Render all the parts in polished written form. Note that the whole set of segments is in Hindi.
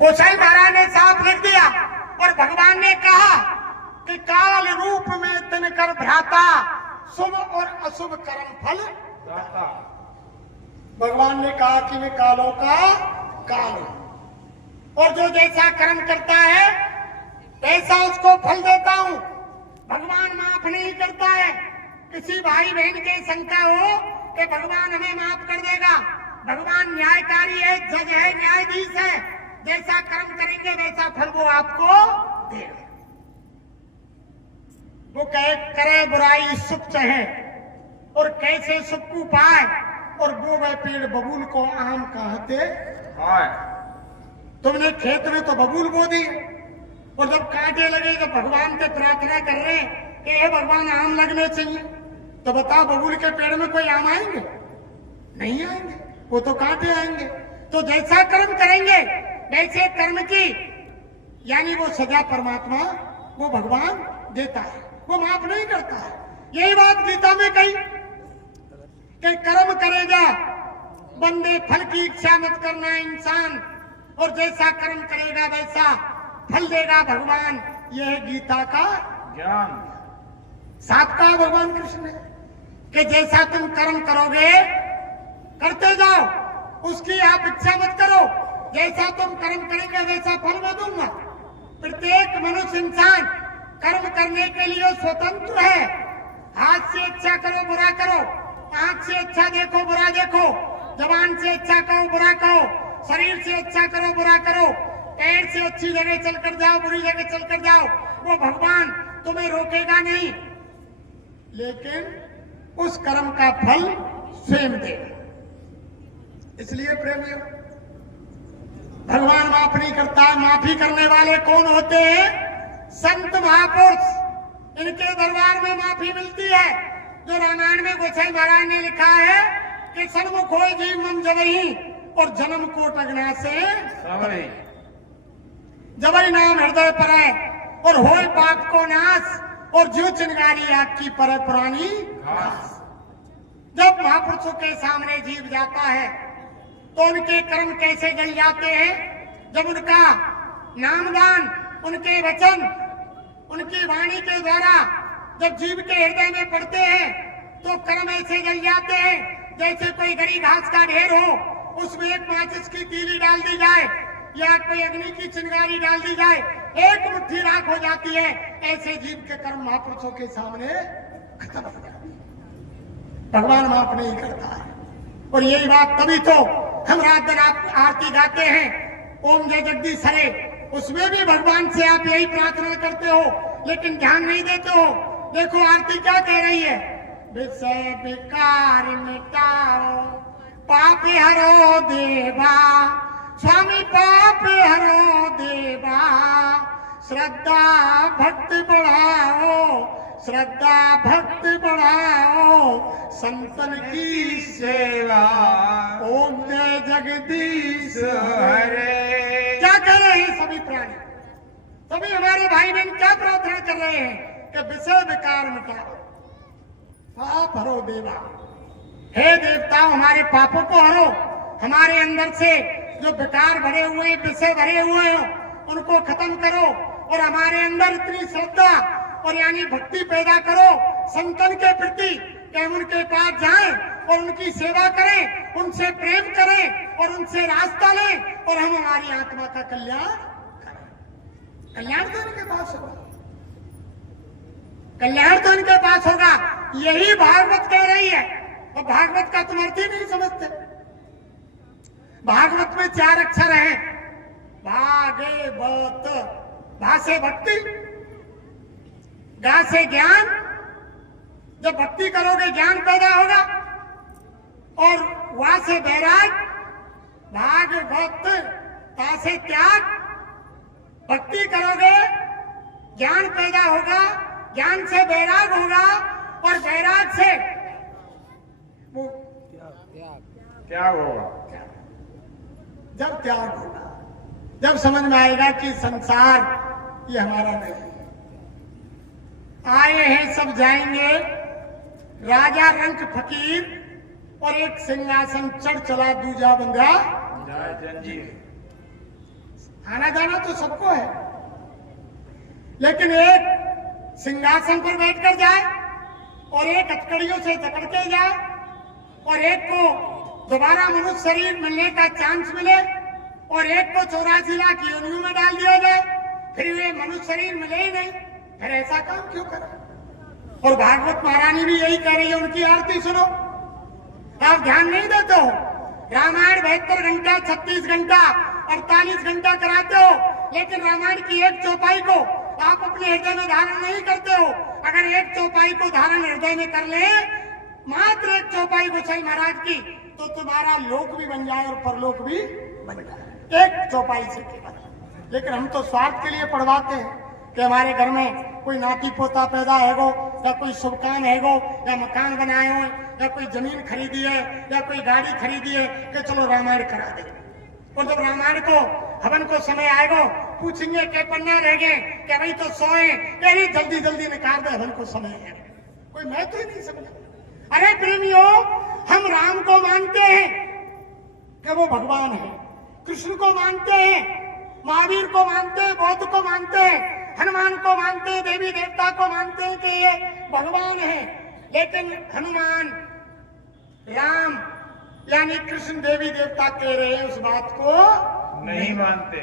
गोसाई महाराज ने साफ लिख दिया और भगवान ने कहा कि काल रूप में तिनकर भ्राता शुभ और अशुभ कर्म फल दाता। भगवान ने कहा कि मैं कालों का काल हूं और जो जैसा कर्म करता है वैसा उसको फल देता हूं। भगवान माफ नहीं करता है। किसी भाई बहन के शंका हो कि भगवान हमें माफ कर देगा, भगवान न्यायकारी है, जज है, न्यायाधीश है। जैसा कर्म करेंगे वैसा फल वो आपको देगा। वो कहे करे बुराई सुख चाहे और कैसे सुख को पाए और वो वह पेड़ बबूल को आम कहते है। तुमने खेत में तो बबूल बो दी और जब कांटे लगे जब भगवान से प्रार्थना कर रहे हैं कि हे भगवान आम लगने चाहिए, तो बताओ बबूल के पेड़ में कोई आम आएंगे? नहीं आएंगे, वो तो कांटे आएंगे। तो जैसा कर्म करेंगे वैसे कर्म की यानी वो सजा परमात्मा वो भगवान देता है, वो माफ नहीं करता है। यही बात गीता में कही कि कर्म करेगा बंदे फल की इच्छा मत करना इंसान, और जैसा कर्म करेगा वैसा फल देगा भगवान। यह है गीता का ज्ञान। साथ कहा भगवान कृष्ण ने कि जैसा तुम कर्म करोगे करते जाओ, उसकी आप इच्छा मत करो। जैसा तुम कर्म करेंगे वैसा फल मैं दूंगा। प्रत्येक मनुष्य इंसान कर्म करने के लिए स्वतंत्र है। हाथ से अच्छा करो बुरा करो, आंख से अच्छा देखो बुरा देखो, जबान से अच्छा कहो बुरा कहो, शरीर से अच्छा करो बुरा करो, पैर से अच्छी जगह चलकर जाओ बुरी जगह चलकर जाओ, वो भगवान तुम्हें रोकेगा नहीं, लेकिन उस कर्म का फल स्वयं देगा। इसलिए प्रेमियों भगवान माफ नहीं करता। माफी करने वाले कौन होते हैं? संत महापुरुष। इनके दरबार में माफी मिलती है। जो रामायण में गोसाई महाराज ने लिखा है कि सन्मुख होय जीव मम जबहि और जन्म कोट अगना से जबहि नाम हृदय पर है और होय पाप को नाश और जो चिंगारी आग की पर पुरानी घास। जब महापुरुषों के सामने जीव जाता है तो उनके कर्म कैसे जल जाते हैं? जब उनका नामदान, उनके वचन, उनकी वाणी के द्वारा जब जीव के हृदय में पड़ते हैं तो कर्म ऐसे जल जाते हैं जैसे कोई गरी घास का ढेर हो, उसमें एक माचिस की तीली डाल दी जाए या कोई अग्नि की चिंगारी डाल दी जाए, एक मुट्ठी राख हो जाती है। ऐसे जीव के कर्म महापुरुषों के सामने खत्म हो जाते हैं। भगवान माफ नहीं करता है। और यही बात तभी तो हम रात दिन आरती गाते हैं ओम जय जगदीश हरे, उसमें भी भगवान से आप यही प्रार्थना करते हो लेकिन ध्यान नहीं देते हो। देखो आरती क्या कह रही है? विषय विकार मिटाओ पाप हरो देवा, स्वामी पाप हरो देवा, श्रद्धा भक्ति बढ़ाओ, श्रद्धा भक्ति बढ़ाओ, संतन की सेवा, ओम जय जगदीश हरे। क्या कर रहे हैं सभी प्राणी? सभी हमारे भाई बहन क्या प्रार्थना कर रहे हैं कि विषय विकार मिटाओ, पाप हरो देवा। हे देवताओं हमारे पापों को हरो, हमारे अंदर से जो विकार भरे हुए विषय भरे हुए हो उनको खत्म करो और हमारे अंदर इतनी श्रद्धा और यानी भक्ति पैदा करो संतन के प्रति कि हम उनके पास जाएं और उनकी सेवा करें, उनसे प्रेम करें और उनसे रास्ता लें और हम हमारी आत्मा का कल्याण करें। कल्याण तो इनके पास होगा, कल्याण तो इनके पास होगा। यही भागवत कह रही है। और भागवत का तुम अर्थ ही नहीं समझते। भागवत में 4 अक्षर हैं, भागवत। भा से भक्ति, गा से ज्ञान। जब भक्ति करोगे ज्ञान पैदा होगा। और वा से वैराग, भागवत। ता से त्याग। भक्ति करोगे ज्ञान पैदा होगा, ज्ञान से वैराग होगा और वैराग से वो त्याग होगा। जब त्याग होगा, जब समझ में आएगा कि संसार ये हमारा नहीं है, आए हैं सब जाएंगे, राजा रंक फकीर और एक सिंहासन चढ़ चला दूजा बंगा जंजीर। आना जाना तो सबको है, लेकिन एक सिंहासन पर बैठकर जाए और एक हथकड़ियों से जकड़ के जाए और एक को दोबारा मनुष्य शरीर मिलने का चांस मिले और एक को 84 लाख योनियों में डाल दिया जाए, फिर वे मनुष्य शरीर मिले ही नहीं, फिर ऐसा काम क्यों करें? और भागवत महारानी भी यही कह रही है, उनकी आरती सुनो। आप ध्यान नहीं देते हो, रामायण 72 घंटा, 36 घंटा, 48 घंटा कराते हो, लेकिन रामायण की एक चौपाई को आप अपने हृदय में धारण नहीं करते हो। अगर एक चौपाई को धारण हृदय में कर ले, मात्र एक चौपाई गोसाई महाराज की, तो तुम्हारा लोक भी बन जाए और परलोक भी बन जाए, एक चौपाई से केवल। लेकिन हम तो स्वार्थ के लिए पढ़वाते हैं कि हमारे घर में कोई नाती पोता पैदा है गो, या कोई शुभ काम है गो, या मकान बनाए हो, या कोई जमीन खरीदी है, या कोई गाड़ी खरीदी है, कि चलो रामायण करा दे। और जब रामायण को हवन को समय आएगा, पूछेंगे के पन्ना रह गए, कि भाई तो सोए, अरे जल्दी जल्दी निकाल दे, हवन को समय है। कोई मैं तो ही नहीं समझा। अरे प्रेमियों, हम राम को मानते हैं कि वो भगवान है, कृष्ण को मानते हैं, महावीर को मानते हैं, बौद्ध को मानते हैं, हनुमान को मानते हैं, देवी देवता को मानते हैं कि ये भगवान है। लेकिन हनुमान, राम यानी कृष्ण देवी देवता कह रहे हैं, उस बात को नहीं मानते।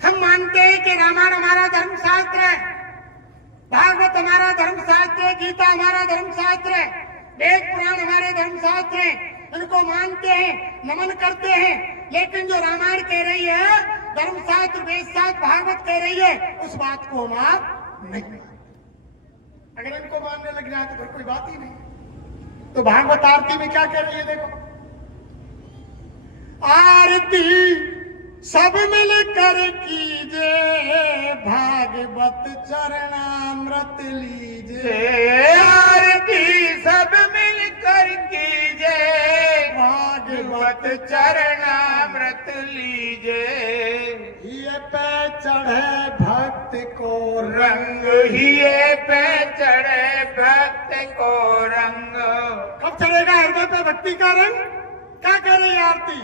हम मानते हैं कि रामायण हमारा धर्मशास्त्र है, भागवत हमारा धर्मशास्त्र है, गीता हमारा धर्मशास्त्र है, वेद पुराण हमारे धर्मशास्त्र है, इनको मानते हैं, नमन करते हैं। लेकिन जो रामायण कह रही है, धर्मशास्त्र, वेदशास्त्र, भागवत कह रही है, उस बात को हम आप नहीं मानते। अगर इनको मानने लग जाए तो फिर कोई बात ही नहीं। तो भागवत आरती में क्या कह रही है, देखो, आरती सब मिलकर कीजे, भागवत चरणामृत लीजे। आरती सब मिलकर कीजे, भागवत चरणामृत लीजे। ये पे चढ़े भक्त को रंग, ये पे चढ़े भक्त को रंग। कब चढ़ेगा हृदय पे भक्ति का रंग? क्या कह रही है आरती?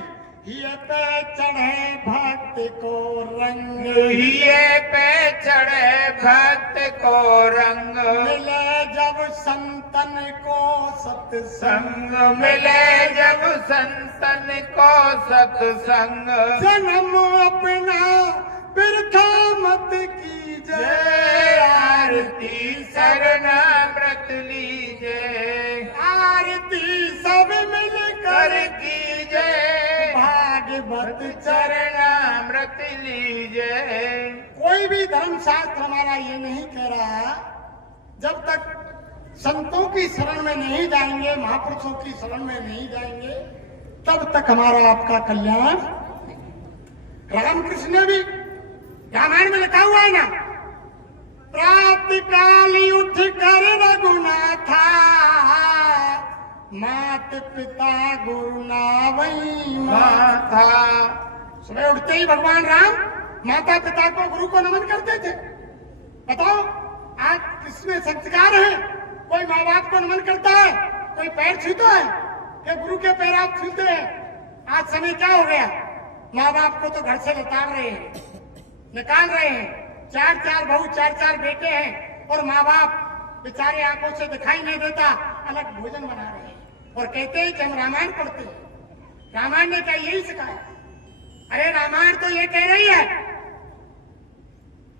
ये पे चढ़े भक्त को रंग, ये पे चढ़े भक्त को रंग। मिले जब संतन को सत्संग, मिले जब संतन को सत्संग। जन्म अपना बिरथा मत कीजे, आरती शरणामृत लीजे। आरती सब मिलकर कीजे, भागवत चरणामृत लीजे। कोई भी धर्मशास्त्र हमारा ये नहीं कह रहा, जब तक संतों की शरण में नहीं जाएंगे, महापुरुषों की शरण में नहीं जाएंगे, तब तक हमारा आपका कल्याण। रामकृष्ण ने भी रामायण में लिखा हुआ है ना, प्रातः काली उठ कर रघुनाथा, मात पिता गुरु नावई माता। सुबह उठते ही भगवान राम माता पिता को, गुरु को नमन करते थे। बताओ आज किसमें संस्कार है? कोई माँ बाप को नमन करता है? कोई पैर छूता है कि गुरु के पैर आप छूते हैं? आज समय क्या हो गया, माँ बाप को तो घर से निकाल रहे हैं, निकाल रहे हैं। 4-4 बहू, 4-4 बेटे हैं, और माँ बाप बेचारे आंखों से दिखाई नहीं देता, अलग भोजन बना रहे हैं और कहते हैं कि हम रामायण पढ़ते हैं। रामायण ने क्या यही सिखाया? अरे रामायण तो ये कह रही है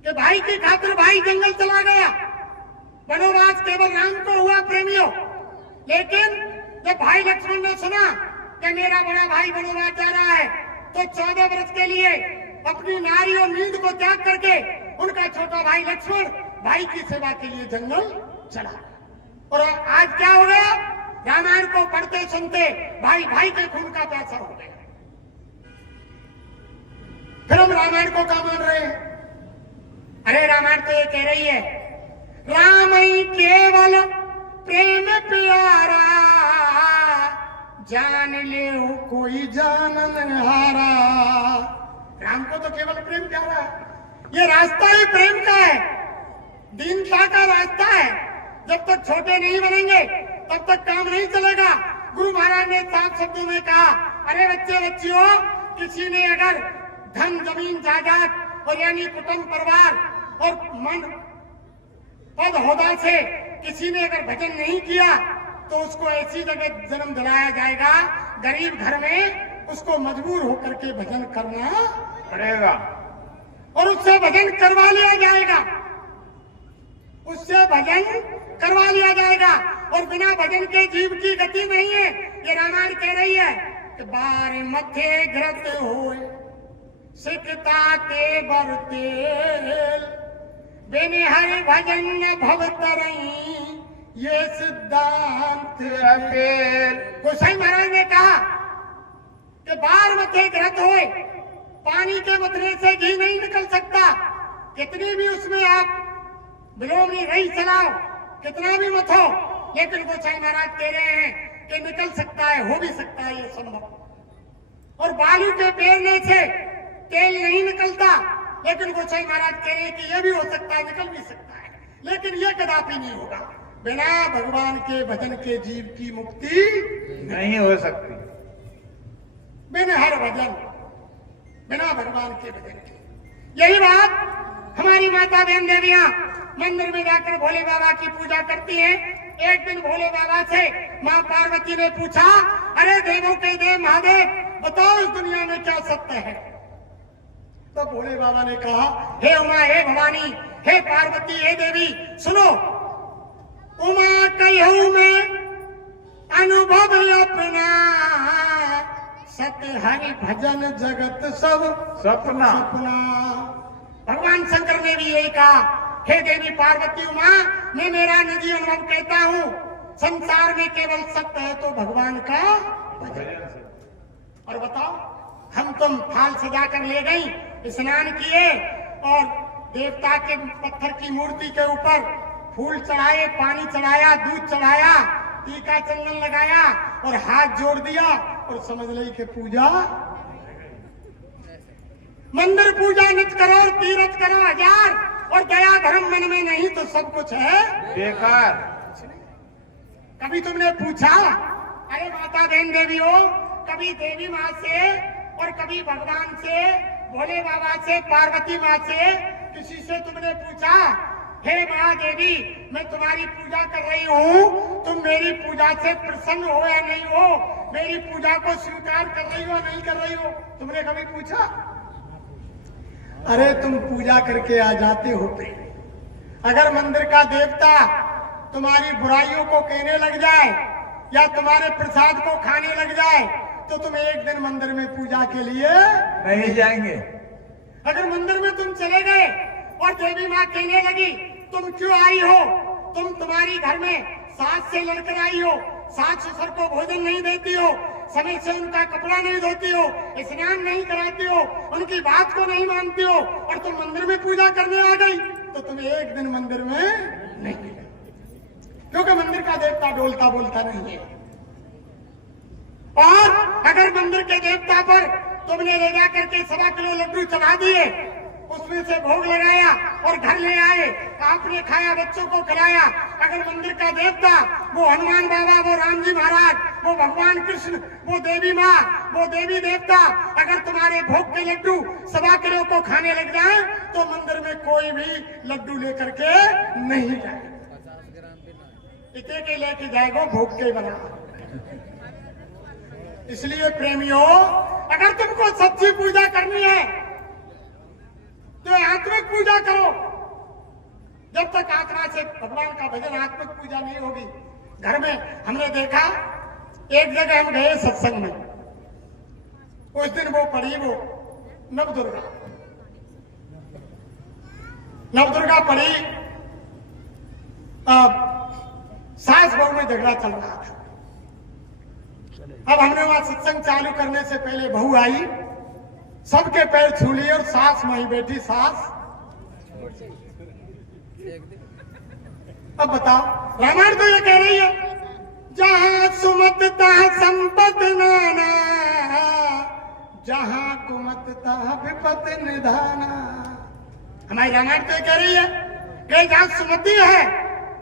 कि भाई की खातिर भाई जंगल चला गया, वनवास केवल राम को हुआ प्रेमियों। लेकिन जब भाई लक्ष्मण ने सुना कि मेरा बड़ा भाई वनवास जा रहा है, तो 14 वर्ष के लिए अपनी नारी और नींद को त्याग करके उनका छोटा भाई लक्ष्मण भाई की सेवा के लिए जंगल चला। और आज क्या हो गया, रामायण को पढ़ते सुनते भाई भाई के खून का प्यासा हो गया। फिर हम रामायण को क्या मान रहे हैं? अरे रामायण तो ये कह रही है, राम ही केवल प्रेम प्यारा, जान ले कोई जानन हारा। राम को तो केवल प्रेम प्यारा है, ये रास्ता ही प्रेम का है, दीनता का रास्ता है। जब तक छोटे नहीं बनेंगे तब तक काम नहीं चलेगा। गुरु महाराज ने साफ शब्दों में कहा, अरे बच्चे बच्चियों, किसी ने अगर धन जमीन जायदाद और यानी कुटुंब परिवार और मन पद होदा से किसी ने अगर भजन नहीं किया तो उसको ऐसी जगह जन्म दिलाया जाएगा गरीब घर में, उसको मजबूर होकर के भजन करना पड़ेगा और उससे भजन करवा लिया जाएगा, उससे भजन करवा लिया जाएगा। और बिना भजन के जीव की गति नहीं है। ये रामायण कह रही है कि बार मथे घृत होए सिकता ते बरतेल बिन हरि भजन भव तरई ये सिद्धांत अपेल। गोसाई महाराज ने कहा कि बार मथे घृत होए, पानी के मतने से घी नहीं निकल सकता, कितनी भी उसमें आप बिलोमनी रही चलाओ, कितना भी मत हो, लेकिन गोसाई महाराज कह रहे हैं कि निकल सकता है, हो भी सकता है ये संभव। और बालू के पेरने से तेल नहीं निकलता, लेकिन गोसाई महाराज कह रहे हैं कि ये भी हो सकता है, निकल भी सकता है, लेकिन ये कदापि नहीं होगा। बिना भगवान के भजन के जीव की मुक्ति नहीं हो सकती। बिन हर भजन, बिना भगवान के भजन के। यही बात हमारी माता बहन देवियां मंदिर में जाकर भोले बाबा की पूजा करती हैं। एक दिन भोले बाबा से मां पार्वती ने पूछा, अरे देवों के देव महादेव, बताओ इस दुनिया में क्या सत्य है? तो भोले बाबा ने कहा, हे उमा, हे भवानी, हे पार्वती, हे देवी, सुनो। उमा कहूं मैं अनुभव अपना, सत्य हरि भजन जगत सब सपना। सपना। भगवान शंकर ने भी यही कहा, हे देवी पार्वती उमा, मैं मेरा निजी अनुभव कहता हूँ, संसार में केवल सत्य है तो भगवान का भजन। और बताओ, हम तुम थाल सजा कर ले गई, स्नान किए और देवता के पत्थर की मूर्ति के ऊपर फूल चढ़ाए, पानी चढ़ाया, दूध चढ़ाया, टीका चंदन लगाया और हाथ जोड़ दिया और समझ ली कि पूजा। मंदिर पूजा नित करो, तीर्थ करो हजार, और दया धर्म मन में नहीं तो सब कुछ है बेकार। कभी तुमने पूछा, अरे माता बहन देवी हो, कभी देवी माँ से और कभी भगवान से, भोले बाबा से, पार्वती माँ से, किसी से तुमने पूछा, हे माँ देवी, मैं तुम्हारी पूजा कर रही हूँ, तुम मेरी पूजा से प्रसन्न हो या नहीं हो, मेरी पूजा को स्वीकार कर रही हो नहीं कर रही हो? तुमने कभी पूछा? अरे तुम पूजा करके आ जाते होते, अगर मंदिर का देवता तुम्हारी बुराइयों को कहने लग जाए या तुम्हारे प्रसाद को खाने लग जाए तो तुम एक दिन मंदिर में पूजा के लिए नहीं जाएंगे। अगर मंदिर में तुम चले गए और देवी माँ कहने लगी, तुम क्यों आई हो? तुम्हारी घर में सास से लड़कर आई हो, सास ससुर को भोजन नहीं देती हो, समय से उनका कपड़ा नहीं धोती हो, स्नान नहीं कराती हो, उनकी बात को नहीं मानती हो, और तुम मंदिर में पूजा करने आ गई, तो तुम एक दिन मंदिर में नहीं, क्योंकि मंदिर का देवता डोलता बोलता नहीं है। और अगर मंदिर के देवता पर तुमने ले जा करके 1.25 किलो लड्डू चढ़ा दिए, उसमें से भोग लगाया और घर ले आए, आपने खाया, बच्चों को खिलाया, अगर मंदिर का देवता, वो हनुमान बाबा, वो राम जी महाराज, वो भगवान कृष्ण, वो देवी माँ, वो देवी देवता, अगर तुम्हारे भोग के लड्डू 1.25 किलो को खाने लग जाए तो मंदिर में कोई भी लड्डू लेकर के नहीं जाए, इतने के लेके जाएगा, भोग के बना। इसलिए प्रेमियों, अगर तुमको सच्ची पूजा करनी है तो आत्मिक पूजा करो। जब तक आत्मा से भगवान का भजन, आत्मिक पूजा नहीं होगी। घर में हमने देखा, एक जगह हम गए सत्संग में, उस दिन वो पढ़ी, वो नवदुर्गा पढ़ी, सास बहू में झगड़ा चल रहा था। अब हमने वहां सत्संग चालू करने से पहले बहू आई, सबके पैर छू लिए और सास वहीं बैठी। सास, अब बताओ, रामायण तो ये कह रही है, जहां सुमत तहाँ संपत नाना, जहां कुमत तहाँ विपत निधाना। हमारी रामायण तो ये कह रही है कि जहां सुमति है,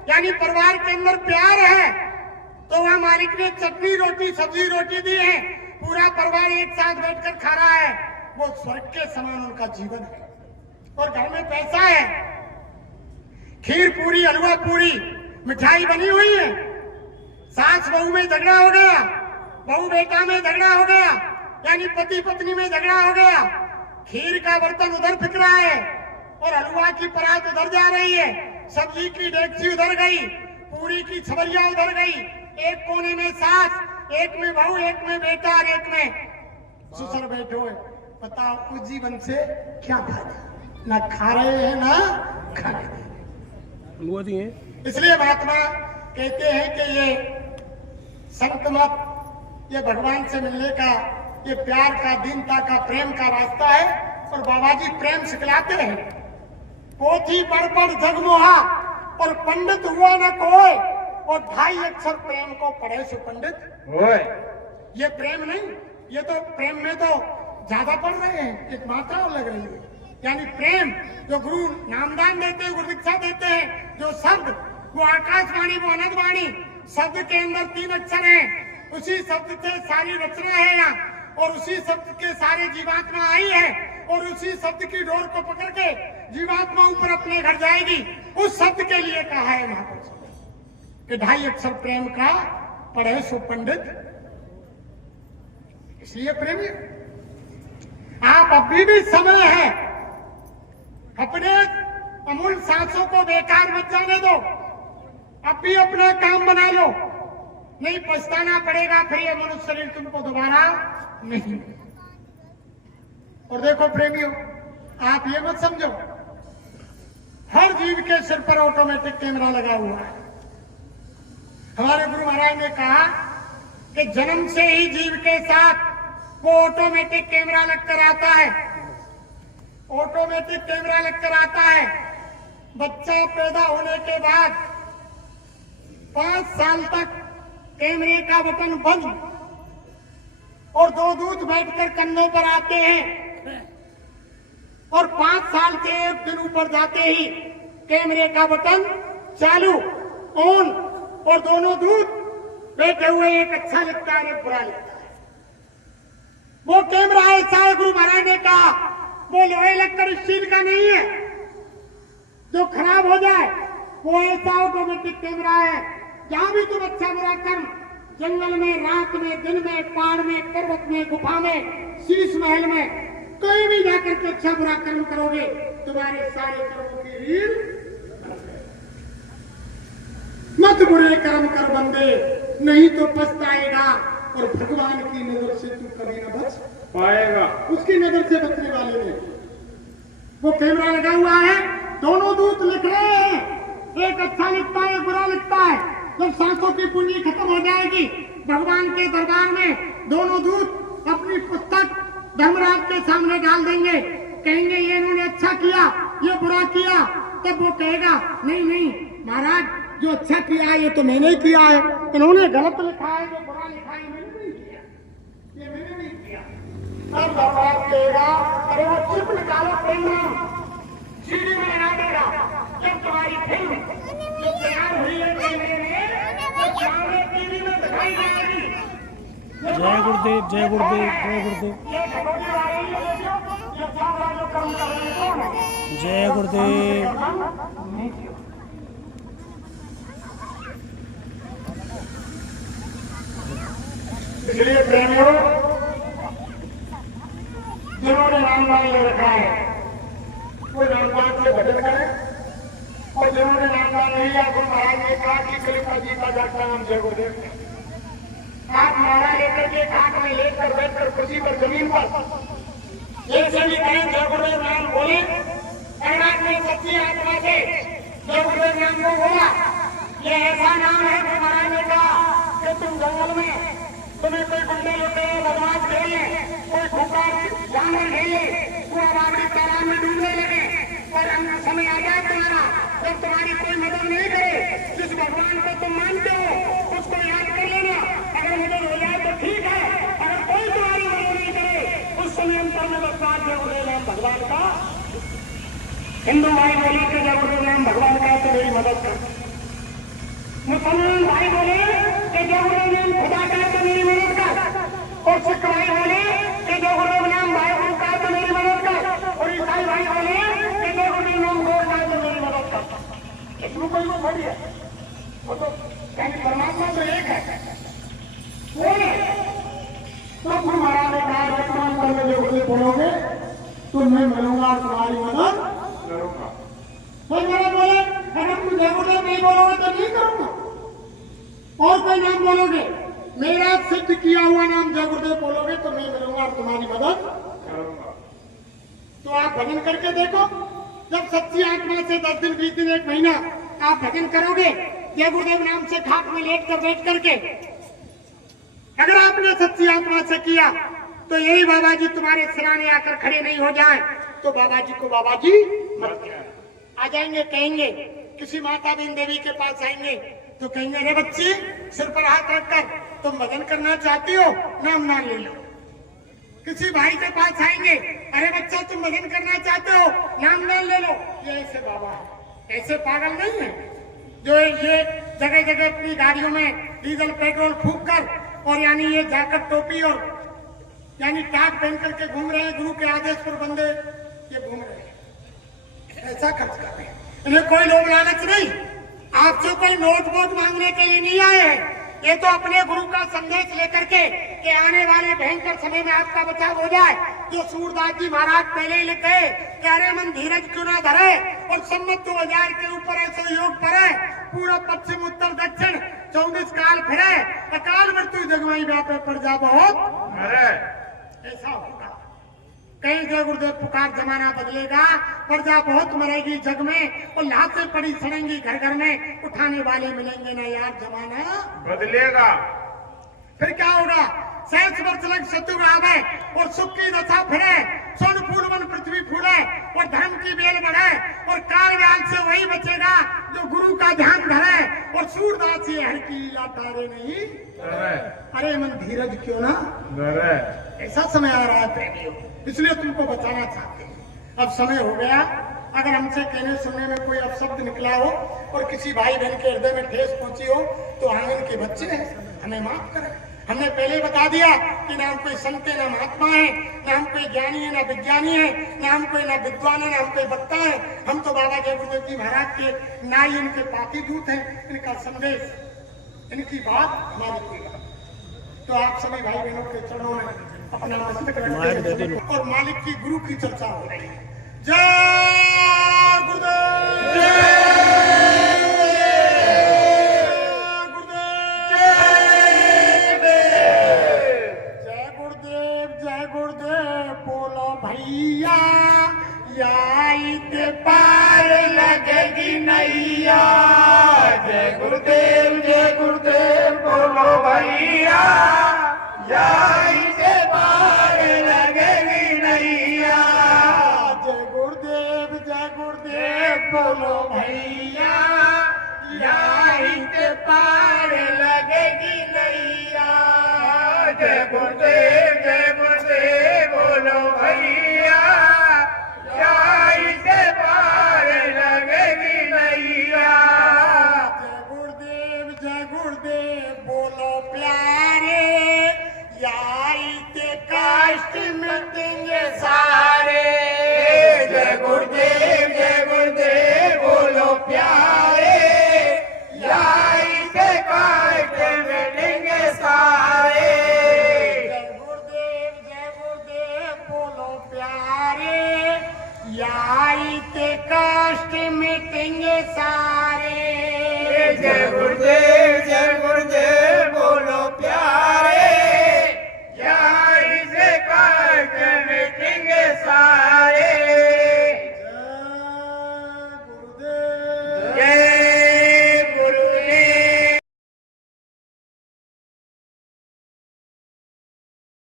यानी परिवार के अंदर प्यार है, तो वहां मालिक ने चटनी रोटी सब्जी रोटी दी है, पूरा परिवार एक साथ बैठकर खा रहा है, वो स्वर्ग के समान उनका जीवन है। और घर में पैसा है, खीर पूरी, हलवा पूरी, मिठाई बनी हुई है, सास बहू में झगड़ा हो गया, बहू बेटा में झगड़ा हो गया, यानी पति पत्नी में झगड़ा हो गया, खीर का बर्तन उधर फिक रहा है और हलवा की परात उधर जा रही है, सब्जी की डेगची उधर गई, पूरी की छबरिया उधर गई, एक कोने में सास, एक में बहू, एक में बेटा और एक में ससुर बैठे हुए। बताओ उस जीवन से क्या फायदा? ना खा रहे हैं ना खाने दे। इसलिए महात्मा कहते हैं कि ये संत मत, ये भगवान से मिलने का, ये प्यार का, दीनता का, प्रेम का रास्ता है। और बाबा जी प्रेम सिखलाते हैं, पोथी पढ़ पढ़ जगमोहा और पंडित हुआ न कोई, और 2.5 अक्षर प्रेम को पढ़े सो पंडित ओए ये प्रेम नहीं, ये तो प्रेम में तो ज्यादा पढ़ रहे हैं, एक मात्रा और लग रही है। यानी प्रेम जो गुरु नामदान देते हैं, गुरु दीक्षा देते हैं, जो शब्द वो आकाशवाणी, वो अनंतवाणी, शब्द के अंदर 3 अक्षर हैं, उसी शब्द से सारी रचना है यहाँ, और उसी शब्द के सारे जीवात्मा आई है, और उसी शब्द की डोर को पकड़ के जीवात्मा ऊपर अपने घर जाएगी। उस शब्द के लिए कहा है महापुरुष कि 2.5 अक्षर प्रेम का पढ़े सो पंडित, इसलिए प्रेमी आप अभी भी समय है, अपने अमूल सांसों को बेकार मत जाने दो, अभी अपना काम बना लो, नहीं पछताना पड़ेगा, फिर ये मनुष्य शरीर तुमको दोबारा नहीं। और देखो प्रेमियों, आप ये मत समझो हर जीव के सिर पर ऑटोमेटिक कैमरा लगा हुआ है। हमारे गुरु महाराज ने कहा कि जन्म से ही जीव के साथ वो ऑटोमेटिक कैमरा लगकर आता है, ऑटोमेटिक कैमरा लगकर आता है। बच्चा पैदा होने के बाद 5 साल तक कैमरे का बटन बंद, और 2 दूध बैठकर कंधों पर आते हैं, और 5 साल के 1 दिन ऊपर जाते ही कैमरे का बटन चालू, ऑन, और दोनों दूध बैठे हुए, एक अच्छा लगता है एक बुरा लगता है। वो कैमरा ऐसा है, गुरु महाराज ने कहा वो लोहे लगकर स्टील का नहीं है जो खराब हो जाए, वो ऐसा ऑटोमेटिक कैमरा है। जहां भी तुम अच्छा बुरा कर्म, जंगल में, रात में, दिन में, पहाड़ में, पर्वत में, गुफा में, शीश महल में, कहीं भी जाकर के अच्छा बुरा कर्म करोगे, तुम्हारे सारे कर्मों की रील। मत बुरे कर्म कर बंदे, नहीं तो पछताएगा, और भगवान की नजर से तू कभी न बच पाएगा। उसकी नजर से बचने वाले ने वो कैमरा लगा हुआ है, दोनों दूत लिख रहे हैं, एक अच्छा लिखता है, एक बुरा लिखता है। जब सांसों की पूंजी खत्म हो जाएगी, भगवान के दरबार में दोनों दूत अपनी पुस्तक धर्मराज के सामने डाल देंगे, कहेंगे ये इन्होंने अच्छा किया, ये बुरा किया। तब वो कहेगा नहीं नहीं महाराज, जो अच्छा किया है ये तो मैंने ही किया है, इन्होंने गलत लिखा है, जो बुरा लिखा है मैंने नहीं किया, ये मैंने नहीं किया। तब धर्मराज कहेगा अरे वो चिप निकालो, कैमरा सीडी में लगा देगा। जब तुम्हारी फिल्म जो तैयार हुई है कैमरे में, वो सामने टीवी में दिखाई जाएगी। जय गुरुदेव, जय गुरुदेव, जय गुरुदेव, ये भगवती आ रही है, जो सारा जो कर्म कर रहे हैं कौन है? जय गुरुदेव। इसलिए प्रेमियों, जिन्होंने नामदान ले रखा है कोई नामदान से भजन करे, और जिन्होंने नामदान नहीं लिया, गुरु महाराज ने कहा कि कलिपा जी का जाता नाम जय गुरुदेव। आप माला लेकर के खाट में लेकर बैठकर कुर्सी पर, जमीन पर ऐसे भी कहें जय गुरुदेव नाम बोले, अगर में सच्ची आत्मा से जय गुरुदेव नाम को बोला, ये ऐसा नाम है गुरु महाराज ने कहा कि तुम जंगल में तुम्हें कोई गुंडे लुटे बदमाश घेर ले, कोई खुकार जानवर घेर ले, पूरा बावड़ी तालाब में डूबने लगे, और अन्य समय आ जाए तुम्हारा, जब तुम्हारी कोई मदद नहीं करे, जिस भगवान को तुम मानते हो उसको याद कर लेना। अगर मदद हो जाए तो ठीक है, अगर कोई तुम्हारी मदद नहीं करे, उस समय अंतर में बदलाव जय गुरुदेव नाम भगवान का। हिंदू भाई बोले कि जय गुरुदेव नाम भगवान का तो मेरी मदद कर, मुसलमान भाई बोले कि जय गुरुदेव नाम खुदा का तो मेरी मदद कर, और सिख भाई बोले कि जय गुरुदेव नाम भाई गुरु का तो तुम जय गुरुदेव नहीं बोलोगे तो नहीं करूंगा। और कोई नाम बोलोगे, मेरा सिद्ध किया हुआ नाम जय गुरुदेव बोलोगे तो मैं मिलूंगा और तुम्हारी मदद करूंगा। तो आप भजन करके देखो, जब सच्ची आत्मा से 10 दिन 20 दिन 1 महीना आप भजन करोगे जय गुरुदेव नाम से खाट में लेट कर बैठ करके, अगर आपने सच्ची आत्मा से किया तो यही बाबा जी तुम्हारे सिराने आकर खड़े नहीं हो जाए तो बाबा जी को बाबा जी मत आ जाएंगे। कहेंगे किसी माता बहन देवी के पास आएंगे तो कहेंगे अरे बच्ची सिर पर हाथ रखकर तुम भजन करना चाहती हो, नाम ले लो। किसी भाई के पास आएंगे, अरे बच्चा तुम भजन करना चाहते हो, नाम ले लो। ये ऐसे बाबा है, ऐसे पागल नहीं है जो ये जगह जगह अपनी गाड़ियों में डीजल पेट्रोल फूक कर और यानी ये जैकेट टोपी और यानी टाट पहन करके घूम रहे हैं, गुरु के आदेश पर बंदे ये घूम रहे हैं, ऐसा खर्च कर रहे हैं। इन्हें कोई लोभ लालच नहीं, आपसे कोई नोट वोट मांगने के लिए नहीं आए हैं। ये तो अपने गुरु का संदेश लेकर के कि आने वाले भयंकर समय में आपका बचाव हो जाए। जो सूरदास जी महाराज पहले ही लिखे कि अरे मन धीरज क्यों ना धरे और सम्मत 2000 के ऊपर ऐसा योग पड़े, पूरा पश्चिम उत्तर दक्षिण 24 काल फिरे, अकाल मृत्यु जगमई व्यापे पर जा बहुत ऐसा होगा। कहीं जय गुरुदेव पुकार जमाना बदलेगा, प्रजा बहुत मरेगी जग में और लाशें पड़ी सड़ेंगी घर घर में, उठाने वाले मिलेंगे ना यार, जमाना बदलेगा। फिर क्या होगा? 100 वर्ष लग शत्रु आवे और सुख की दशा फिरे, स्वर्ण फूल मन पृथ्वी फूले और धर्म की बेल बढ़े और काल से वही बचेगा जो गुरु का ध्यान धरे और सूरदास ये हर की लीला तारे नहीं। अरे मन धीरज क्यों ना ऐसा समय आ रहा है प्रेमियों, इसलिए तुमको बचाना चाहते हैं। अब समय हो गया, अगर हमसे कहने सुनने में कोई अपशब्द निकला हो और किसी भाई बहन के हृदय में ठेस पहुंची हो तो आंगन के बच्चे हैं, हमें माफ करें। हमने पहले बता दिया कि ना हम कोई संत है, ना महात्मा है, ना हम कोई ज्ञानी है, ना विज्ञानी है, ना हम कोई ना विद्वान है, ना हम कोई वक्ता है। हम तो बाबा जय गुरुदेव जी महाराज के ना ही इनके पाती दूत हैं, इनका संदेश, इनकी बात हमारी कोई बात। तो आप सभी भाई बहनों के चरणों में अपना मस्तक रखते हैं और मालिक की गुरु की चर्चा हो रही है। जय गुरुदेव, जय गुरुदेव, जय गुरुदेव बोलो भैया, याई पार लगेगी नैया। जय गुरुदेव बोलो भैया, याई पार लगेगी नैया। जय गुरुदेव बोलो भैया, याई पार लगेगी नैया। जय गुरुदेव बोलो भैया, याई पार लगेगी नैया। जय गुरुदेव बोलो प्यारे, याई ते कष्ट मिटेंगे सारे। जय गुरुदेव बोलो प्यारे, याई ते कष्ट मिटेंगे सारे। जय गुरुदेव बोलो प्यारे, याई ते कष्ट मिटेंगे सारे। जय गुरुदेव